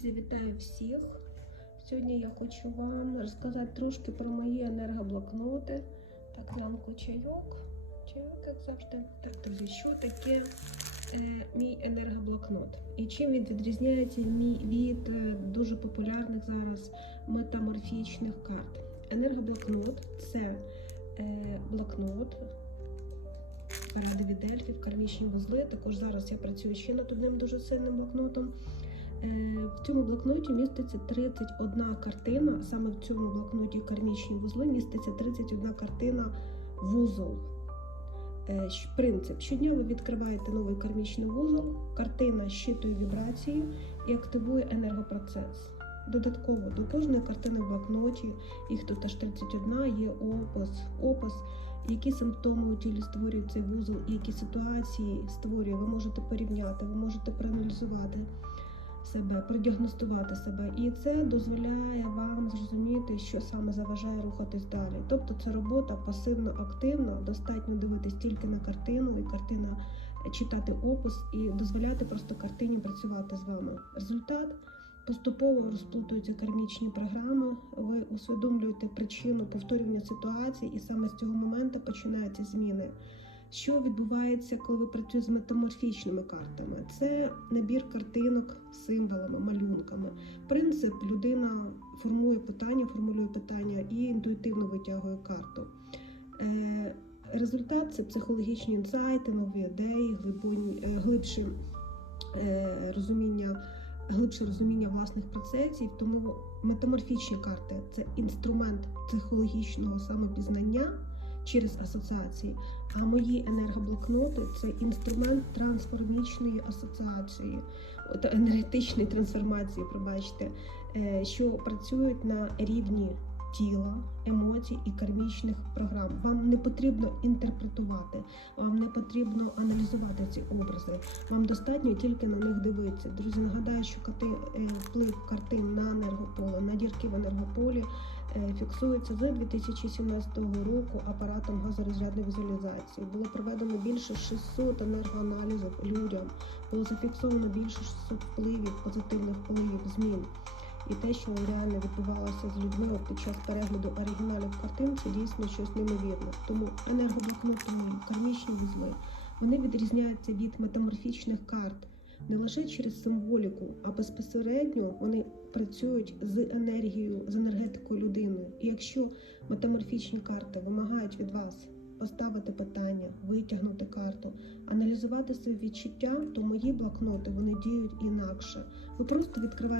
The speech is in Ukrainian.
Друзі, вітаю всіх! Сьогодні я хочу вам розказати трошки про мої енергоблокноти. Так, глянку чайок. Чайок, як завжди. Так, друзі, що таке е, мій енергоблокнот? І чим він відрізняється від е, дуже популярних зараз метаморфічних карт? Енергоблокнот це е, блокнот. Ради від ельфів, кармічні вузли. Також зараз я працюю ще над одним дуже сильним блокнотом. Е, В цьому блокноті міститься 31 картина. Саме в цьому блокноті кармічні вузли міститься 31 картина вузол. Е, Принцип. Щодня ви відкриваєте новий кармічний вузол, картина щитує вібрації і активує енергопроцес. Додатково до кожної картини в блокноті, їх тут аж 31, є опис. Опис, які симптоми у тілі створює цей вузол, і які ситуації створює. Ви можете порівняти, ви можете проаналізувати себе, продіагностувати себе, і це дозволяє вам зрозуміти, що саме заважає рухатись далі. Тобто це робота пасивно-активна, достатньо дивитись тільки на картину, і картина е, читати опис і дозволяти просто картині працювати з вами. Результат поступово розплутуються кармічні програми. Ви усвідомлюєте причину повторювання ситуацій, і саме з цього моменту починаються зміни. Що відбувається, коли ви працюєте з метаморфічними картами? Це набір картинок символами, малюнками. Принцип людина формує питання, формулює питання і інтуїтивно витягує карту. Е, Результат це психологічні інсайти, нові ідеї, е, глибше е, розуміння, глибше розуміння власних процесів. Тому метаморфічні карти це інструмент психологічного самопізнання через асоціації. А мої енергоблокноти це інструмент трансформічної асоціації, та енергетичної трансформації, пробачте, е, що працюють на рівні тіла, емоцій і кармічних програм. Вам не потрібно інтерпретувати, вам не потрібно аналізувати ці образи. Вам достатньо тільки на них дивитися. Друзі, нагадаю, що кати- е, вплив картин на енергополе, на дірки в енергополі фіксується з 2017 року апаратом газорозрядної візуалізації. Було проведено більше 600 енергоаналізів людям. Було зафіксовано більше 600 впливів, позитивних впливів, змін. І те, що реально відбувалося з людьми під час перегляду оригіналів картин, це дійсно щось неймовірне. Тому енергоблокноти кармічні вузли, вони відрізняються від метаморфічних карт не лише через символіку, а безпосередньо вони працюють з енергією, з енергетикою людини. І якщо метаморфічні карти вимагають від вас поставити питання, витягнути карту, аналізувати свої відчуття, то мої блокноти вони діють інакше. Ви просто відкриваєте.